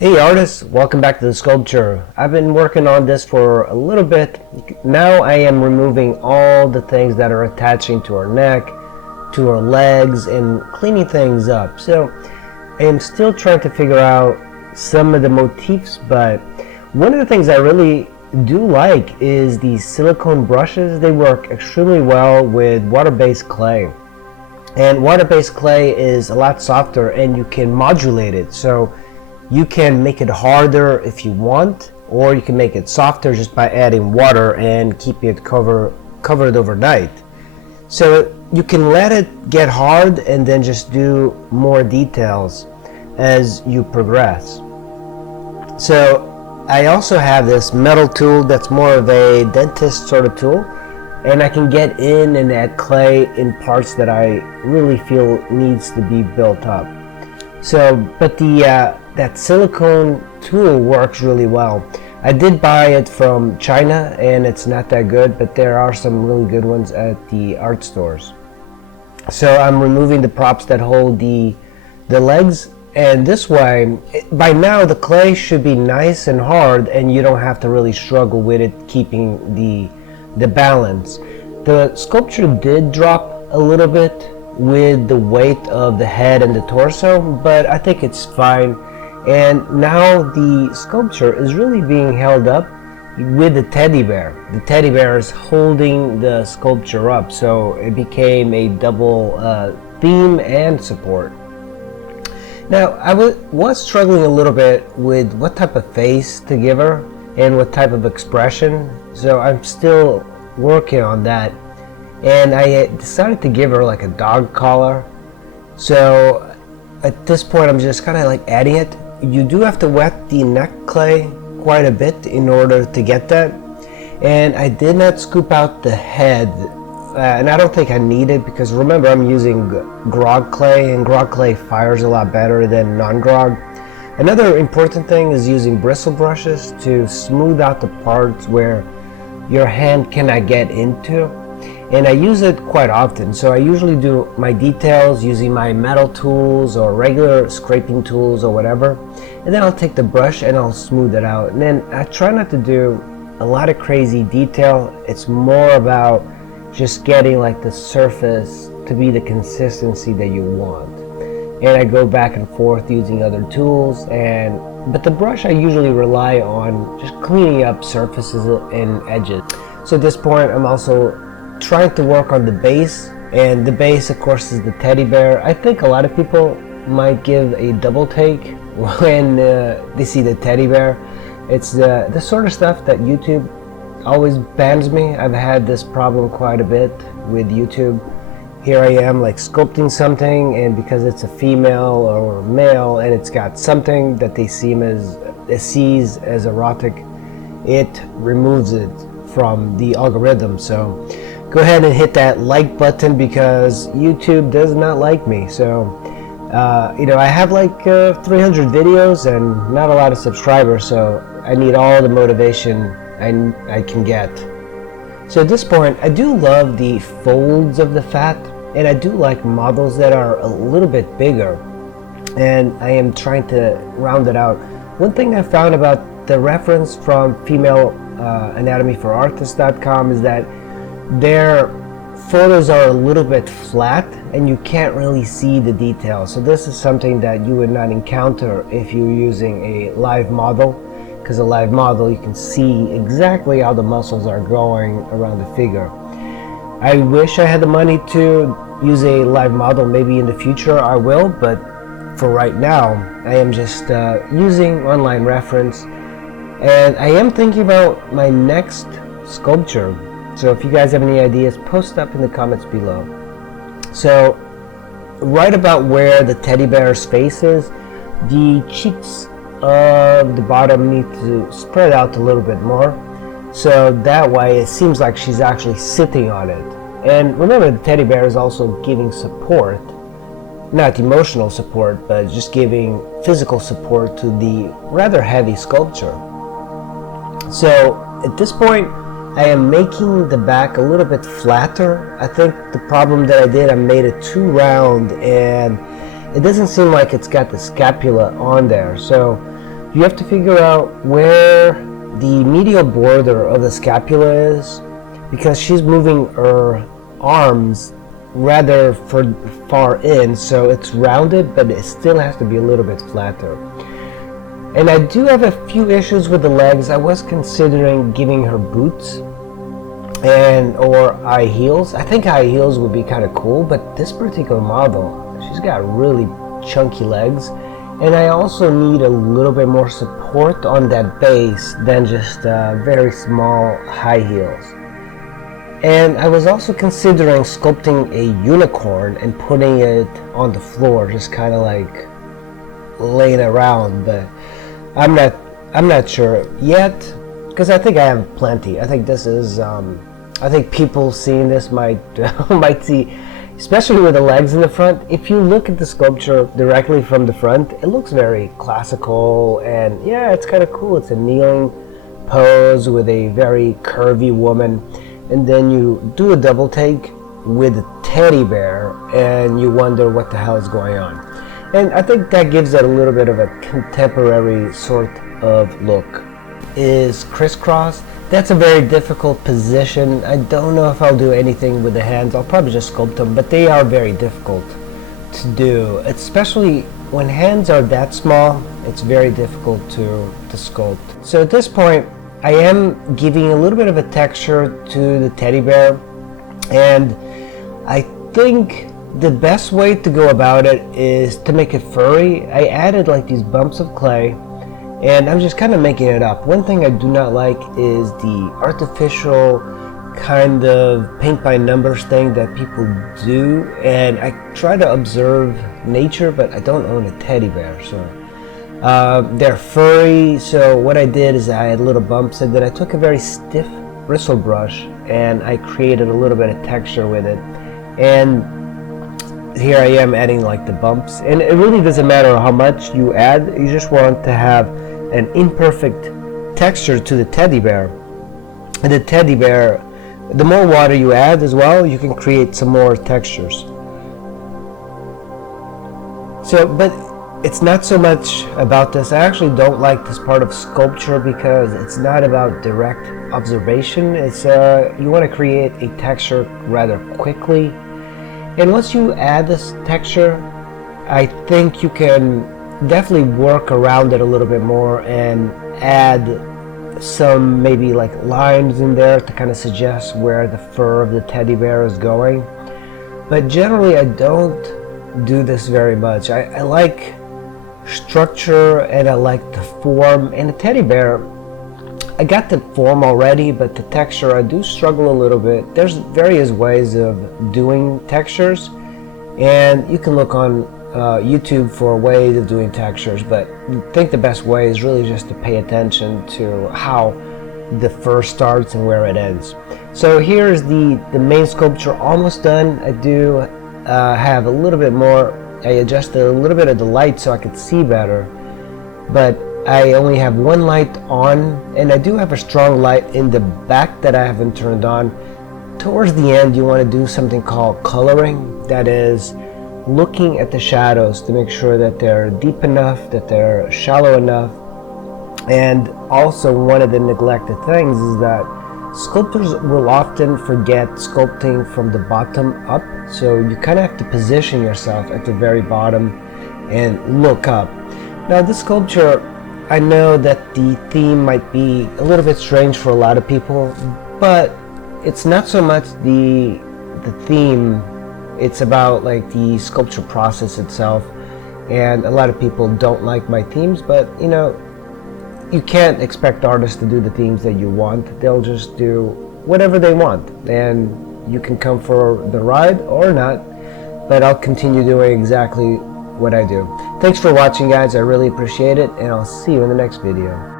Hey artists, welcome back to the sculpture. I've been working on this for a little bit. Now I am removing all the things that are attaching to our neck, to our legs, and cleaning things up. So I am still trying to figure out some of the motifs, but one of the things I really do like is these silicone brushes. They work extremely well with water-based clay. And water-based clay is a lot softer and you can modulate it. So you can make it harder if you want, or you can make it softer just by adding water and keep it covered overnight. So you can let it get hard and then just do more details as you progress. So I also have this metal tool that's more of a dentist sort of tool, and I can get in and add clay in parts that I really feel needs to be built up. So, but that silicone tool works really well. I did buy it from China and it's not that good, but there are some really good ones at the art stores. So I'm removing the props that hold the legs, and this way, by now the clay should be nice and hard and you don't have to really struggle with it keeping the balance. The sculpture did drop a little bit with the weight of the head and the torso, but I think it's fine. And now the sculpture is really being held up with the teddy bear. The teddy bear is holding the sculpture up, so it became a double theme and support. Now I was struggling a little bit with what type of face to give her and what type of expression, so I'm still working on that. And I decided to give her like a dog collar. So at this point I'm just kind of like adding it. You do have to wet the neck clay quite a bit in order to get that. And I did not scoop out the head, and I don't think I need it because remember I'm using grog clay, and grog clay fires a lot better than non-grog. Another important thing is using bristle brushes to smooth out the parts where your hand cannot get into. And I use it quite often, so I usually do my details using my metal tools or regular scraping tools or whatever, and then I'll take the brush and I'll smooth it out. And then I try not to do a lot of crazy detail. It's more about just getting like the surface to be the consistency that you want. And I go back and forth using other tools, but the brush I usually rely on just cleaning up surfaces and edges. So at this point I'm also trying to work on the base, and the base of course is the teddy bear. I think a lot of people might give a double take when they see the teddy bear. It's the sort of stuff that YouTube always bans me. I've had this problem quite a bit with YouTube. Here I am like sculpting something, and because it's a female or male and it's got something that they sees as erotic, it removes it from the algorithm. So go ahead and hit that like button because YouTube does not like me. So I have like 300 videos and not a lot of subscribers, so I need all the motivation I can get. So at this point I do love the folds of the fat, and I do like models that are a little bit bigger, and I am trying to round it out. One thing I found about the reference from femaleanatomyforartists.com is that their photos are a little bit flat and you can't really see the details. So this is something that you would not encounter if you're using a live model, because a live model you can see exactly how the muscles are going around the figure. I wish I had the money to use a live model. Maybe in the future I will, but for right now I am just using online reference, and I am thinking about my next sculpture. So if you guys have any ideas, post up in the comments below. So right about where the teddy bear's face is, the cheeks of the bottom need to spread out a little bit more, so that way it seems like she's actually sitting on it. And remember, the teddy bear is also giving support, not emotional support, but just giving physical support to the rather heavy sculpture. So at this point I am making the back a little bit flatter. I think the problem that I did, I made it too round and it doesn't seem like it's got the scapula on there. So You have to figure out where the medial border of the scapula is, because she's moving her arms rather far in, so it's rounded, but it still has to be a little bit flatter. And I do have a few issues with the legs. I was considering giving her boots or high heels. I think high heels would be kind of cool, but this particular model, she's got really chunky legs, and I also need a little bit more support on that base than just very small high heels. And I was also considering sculpting a unicorn and putting it on the floor, just kind of like laying around, but I'm not sure yet, because I think I have plenty. I think this is I think people seeing this might see, especially with the legs in the front. If you look at the sculpture directly from the front, it looks very classical, and yeah, it's kind of cool. It's a kneeling pose with a very curvy woman, and then you do a double take with a teddy bear, and you wonder what the hell is going on. And I think that gives it a little bit of a contemporary sort of look. Is crisscross. That's a very difficult position. I don't know if I'll do anything with the hands. I'll probably just sculpt them, but they are very difficult to do. Especially when hands are that small, it's very difficult to sculpt. So at this point, I am giving a little bit of a texture to the teddy bear, and I think the best way to go about it is to make it furry. I added like these bumps of clay, and I'm just kind of making it up. One thing I do not like is the artificial kind of paint by numbers thing that people do, and I try to observe nature, but I don't own a teddy bear, so they're furry. So what I did is I had little bumps, and then I took a very stiff bristle brush and I created a little bit of texture with it, and here I am adding like the bumps. And it really doesn't matter how much you add, you just want to have an imperfect texture to the teddy bear. And the teddy bear, the more water you add as well, you can create some more textures. So, but it's not so much about this. I actually don't like this part of sculpture because it's not about direct observation. It's you want to create a texture rather quickly. And once you add this texture, I think you can definitely work around it a little bit more and add some maybe like lines in there to kind of suggest where the fur of the teddy bear is going. But generally I don't do this very much. I like structure and I like the form. And the teddy bear, I got the form already, but the texture I do struggle a little bit. There's various ways of doing textures, and you can look on YouTube for ways of doing textures, but I think the best way is really just to pay attention to how the fur starts and where it ends. So here's the main sculpture almost done. I do have a little bit more. I adjusted a little bit of the light so I could see better, but I only have one light on, and I do have a strong light in the back that I haven't turned on. Towards the end, you want to do something called coloring. That is looking at the shadows to make sure that they're deep enough, that they're shallow enough. And also one of the neglected things is that sculptors will often forget sculpting from the bottom up. So you kind of have to position yourself at the very bottom and look up. Now this sculpture, I know that the theme might be a little bit strange for a lot of people, but it's not so much the theme, it's about like the sculpture process itself. And a lot of people don't like my themes, but you know, you can't expect artists to do the themes that you want. They'll just do whatever they want, and you can come for the ride or not, but I'll continue doing exactly what I do. Thanks for watching, guys. I really appreciate it, and I'll see you in the next video.